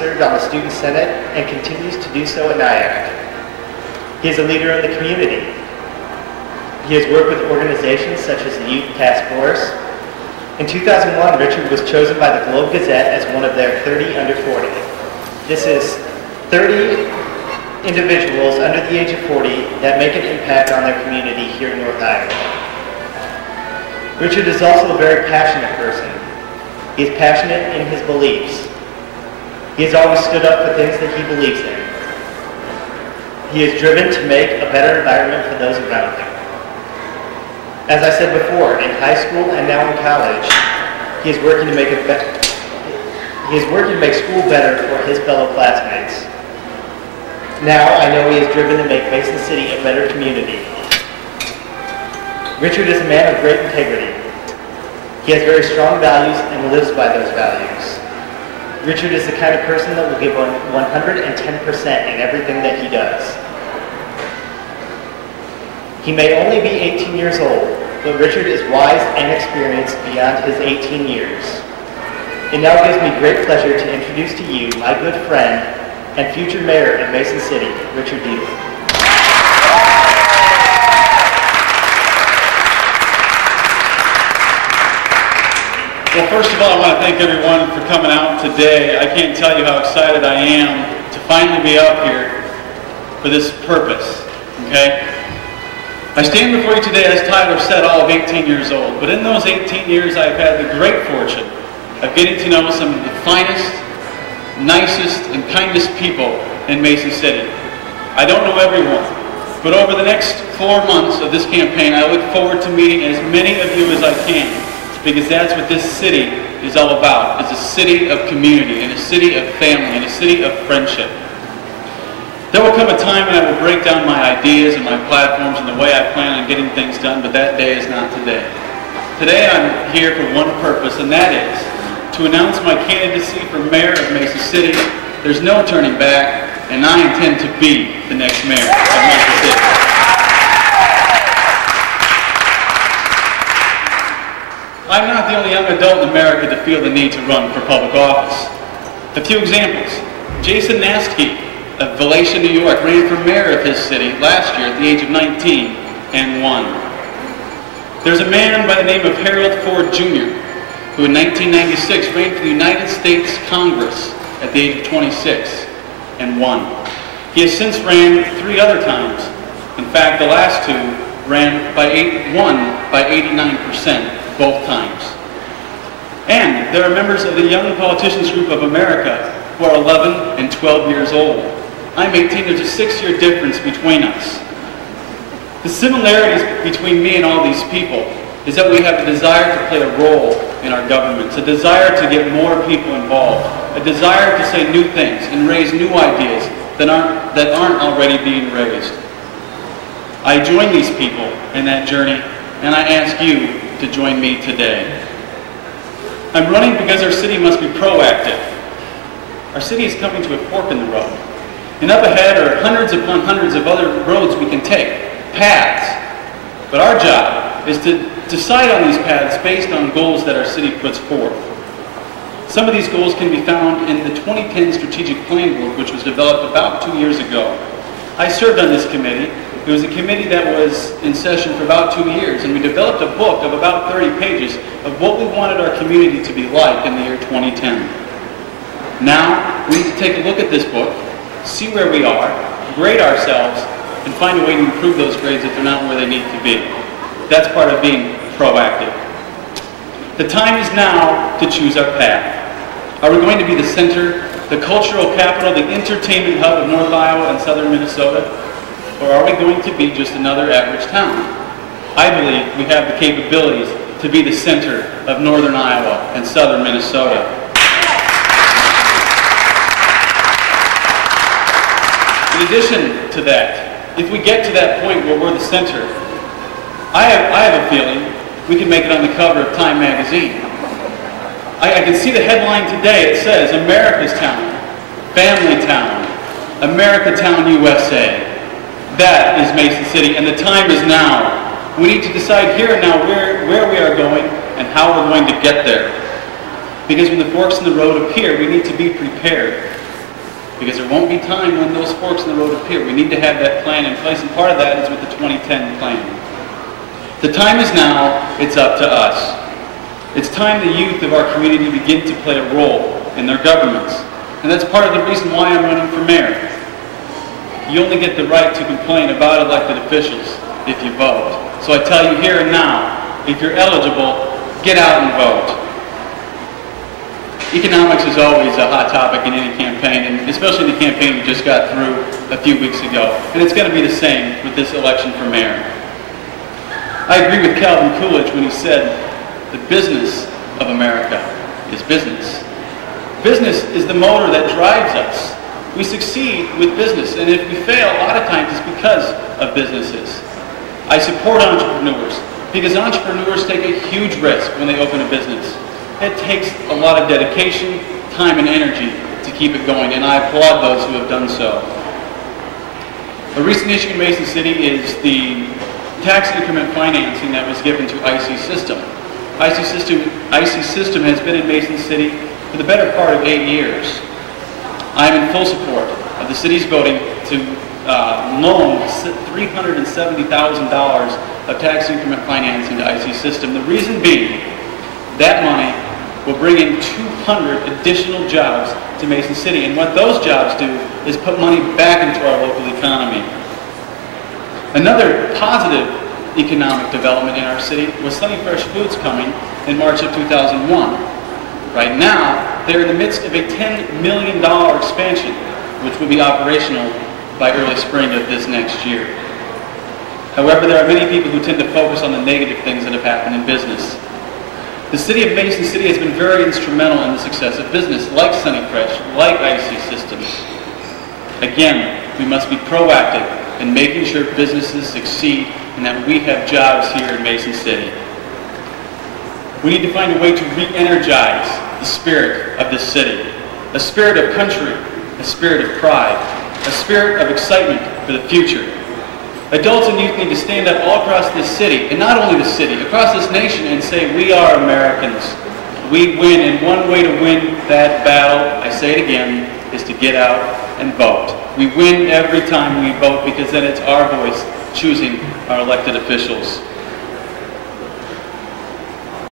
served on the Student Senate and continues to do so at NIAC. He is a leader in the community. He has worked with organizations such as the Youth Task Force. In 2001, Richard was chosen by the Globe Gazette as one of their 30 under 40. This is 30 individuals under the age of 40 that make an impact on their community here in North Iowa. Richard is also a very passionate person. He is passionate in his beliefs. He has always stood up for things that he believes in. He is driven to make a better environment for those around him. As I said before, in high school and now in college, he is working to make school better for his fellow classmates. Now I know he is driven to make Mason City a better community. Richard is a man of great integrity. He has very strong values and lives by those values. Richard is the kind of person that will give 110% in everything that he does. He may only be 18 years old, but Richard is wise and experienced beyond his 18 years. It now gives me great pleasure to introduce to you my good friend and future mayor of Mason City, Richard Dedor. Well, first of all, I want to thank everyone for coming out today. I can't tell you how excited I am to finally be up here for this purpose, okay? I stand before you today, as Tyler said, all of 18 years old. But in those 18 years, I've had the great fortune of getting to know some of the finest, nicest, and kindest people in Mason City. I don't know everyone, but over the next 4 months of this campaign, I look forward to meeting as many of you as I can, because that's what this city is all about. It's a city of community, and a city of family, and a city of friendship. There will come a time when I will break down my ideas and my platforms and the way I plan on getting things done, but that day is not today. Today I'm here for one purpose, and that is to announce my candidacy for mayor of Mason City. There's no turning back, and I intend to be the next mayor of Mason City. I'm not the only young adult in America to feel the need to run for public office. A few examples. Jason Nastke of Valatia, New York, ran for mayor of his city last year at the age of 19 and won. There's a man by the name of Harold Ford Jr., who in 1996 ran for the United States Congress at the age of 26 and won. He has since ran 3 other times. In fact, the last 2 won by 89% both times. And there are members of the Young Politicians Group of America who are 11 and 12 years old. I'm 18, there's a 6-year difference between us. The similarities between me and all these people is that we have a desire to play a role in our governments, a desire to get more people involved, a desire to say new things and raise new ideas that aren't already being raised. I join these people in that journey, and I ask you to join me today. I'm running because our city must be proactive. Our city is coming to a fork in the road. And up ahead are hundreds upon hundreds of other roads we can take, paths. But our job is to decide on these paths based on goals that our city puts forth. Some of these goals can be found in the 2010 Strategic Plan Book, which was developed about 2 years ago. I served on this committee. It was a committee that was in session for about 2 years, and we developed a book of about 30 pages of what we wanted our community to be like in the year 2010. Now, we need to take a look at this book, see where we are, grade ourselves, and find a way to improve those grades if they're not where they need to be. That's part of being proactive. The time is now to choose our path. Are we going to be the center, the cultural capital, the entertainment hub of North Iowa and southern Minnesota? Or are we going to be just another average town? I believe we have the capabilities to be the center of northern Iowa and southern Minnesota. In addition to that, if we get to that point where we're the center, I have a feeling we can make it on the cover of Time magazine. I can see the headline today. It says, America's Town, Family Town, America Town, USA. That is Mason City, and the time is now. We need to decide here and now where we are going and how we're going to get there. Because when the forks in the road appear, we need to be prepared. because there won't be time when those forks in the road appear. We need to have that plan in place, and part of that is with the 2010 plan. The time is now. It's up to us. It's time the youth of our community begin to play a role in their governments. And that's part of the reason why I'm running for mayor. You only get the right to complain about elected officials if you vote. So I tell you here and now, if you're eligible, get out and vote. Economics is always a hot topic in any campaign, and especially the campaign we just got through a few weeks ago. And it's going to be the same with this election for mayor. I agree with Calvin Coolidge when he said, the business of America is business. Business is the motor that drives us. We succeed with business, and if we fail, a lot of times it's because of businesses. I support entrepreneurs because entrepreneurs take a huge risk when they open a business. It takes a lot of dedication, time, and energy to keep it going, and I applaud those who have done so. A recent issue in Mason City is the tax increment financing that was given to IC System. IC System has been in Mason City for the better part of 8 years. I am in full support of the city's voting to loan $370,000 of tax increment financing to IC System. The reason being, that money will bring in 200 additional jobs to Mason City, and what those jobs do is put money back into our local economy. Another positive economic development in our city was Sunny Fresh Foods coming in March of 2001. Right now, they're in the midst of a $10 million expansion, which will be operational by early spring of this next year. However, there are many people who tend to focus on the negative things that have happened in business. The city of Mason City has been very instrumental in the success of business, like Sunny Fresh, like IC Systems. Again, we must be proactive in making sure businesses succeed and that we have jobs here in Mason City. We need to find a way to re-energize the spirit of this city, a spirit of country, a spirit of pride, a spirit of excitement for the future. Adults and youth need to stand up all across this city, and not only the city, across this nation, and say, we are Americans. We win, and one way to win that battle, I say it again, is to get out and vote. We win every time we vote because then it's our voice choosing our elected officials.